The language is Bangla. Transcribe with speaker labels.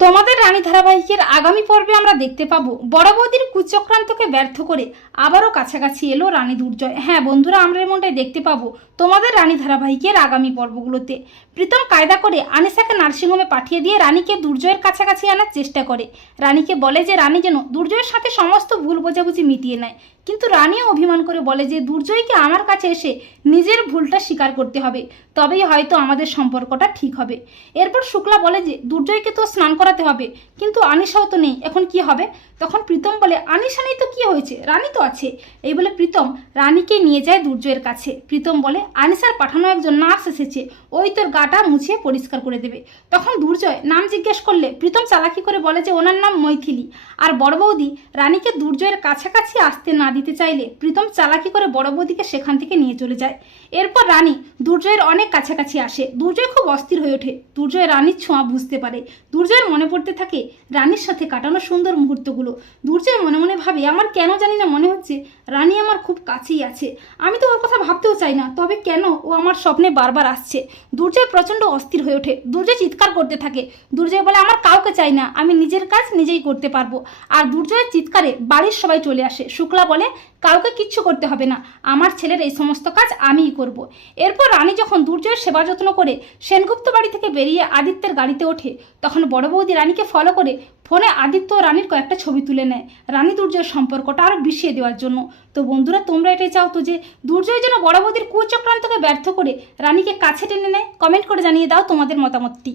Speaker 1: তোমাদের রানী ধারাবাহিকের আগামী পর্বে আমরা দেখতে পাবো। বড় বৌদির কুচক্রান্তকে ব্যর্থ করে আবারও কাছাকাছি এলো রানী দুর্জয়। হ্যাঁ বন্ধুরা, আমরা এমনটাই দেখতে পাবো তোমাদের রানী ধারাবাহিকের আগামী পর্বগুলোতে। প্রীতম কায়দা করে আনিসাকে নার্সিংহোমে পাঠিয়ে দিয়ে রানীকে দুর্জয়ের কাছাকাছি আনার চেষ্টা করে। রানীকে বলে যে, রানী যেন দুর্জয়ের সাথে সমস্ত ভুল বোঝাবুঝি মিটিয়ে নেয়। কিন্তু রানীও অভিমান করে বলে যে দুর্জয়কে আমার কাছে এসে নিজের ভুলটা স্বীকার করতে হবে? তবেই হয়তো আমাদের সম্পর্কটা ঠিক হবে। এরপর শুক্লা বলে যে, দুর্জয়কে তো স্নান করাতে হবে, কিন্তু আনিসাও তো নেই, এখন কি হবে? তখন প্রীতম বলে আনিসা নেই তো কি হয়েছে? রানী তো আছে। এই বলে প্রীতম রানীকে নিয়ে যায় দুর্জয়ের কাছে। প্রীতম বলে, আনিসার পাঠানো একজন নার্স এসেছে। ওই তোর গাটা মুছিয়ে পরিষ্কার করে দেবে। তখন দুর্জয় নাম জিজ্ঞেস করলে, প্রীতম চালাকি করে বলে যে ওনার নাম মৈথিলি। আর বড় বৌদি রানীকে দুর্জয়ের কাছাকাছি আসতে না দিতে চাইলে প্রীতম চালাকি করে বড় বৌদিকে সেখান থেকে নিয়ে চলে যায়। এরপর রানী দুর্জয়ের অনেক কাছাকাছি আসে। দুর্জয় খুব অস্থির হয়ে ওঠে। দুর্জয় রানীর ছোঁয়া বুঝতে পারে। দুর্জয়ের মনে পড়তে থাকে, রানীর সাথে কাটানো সুন্দর মুহূর্তগুলো দুর্জয় মনে মনে ভাবে, আমার কেন জানি না মনে হচ্ছে রানী আমার খুব কাছেই আছে। আমি তো ওর কথা ভাবতেও চাই না, তবে কেন ও আমার স্বপ্নে বারবার আসছে। দুর্জয় প্রচণ্ড অস্থির হয়ে ওঠে, দুর্জয় চিৎকার করতে থাকে। দুর্জয় বলে, আমার কাউকে চাই না, আমি নিজের কাজ নিজেই করতে পারব। আর দুর্জয়ের চিৎকারে বাড়ির সবাই চলে আসে। শুক্লা বলে, কাউকে কিচ্ছু করতে হবে না, আমার ছেলের এই সমস্ত কাজ আমিই করব। এরপর রানী যখন দুর্জয়ের সেবা যত্ন করে, সেনগুপ্ত বাড়ি থেকে বেরিয়ে আদিত্যের গাড়িতে ওঠে। তখন বড় বৌদি রানীকে ফলো করে ফোনে আদিত্য রানীর কয়েকটা ছবি তুলে নেয়। রানী দুর্জয়ের সম্পর্কটা আরও বিষিয়ে দেওয়ার জন্য। তো বন্ধুরা, তোমরা এটাই চাও তো যে দুর্জয় যেন বড়বদির কুচক্রান্তকে ব্যর্থ করে রানীকে কাছে টেনে নেয়? কমেন্ট করে জানিয়ে দাও তোমাদের মতামতটি।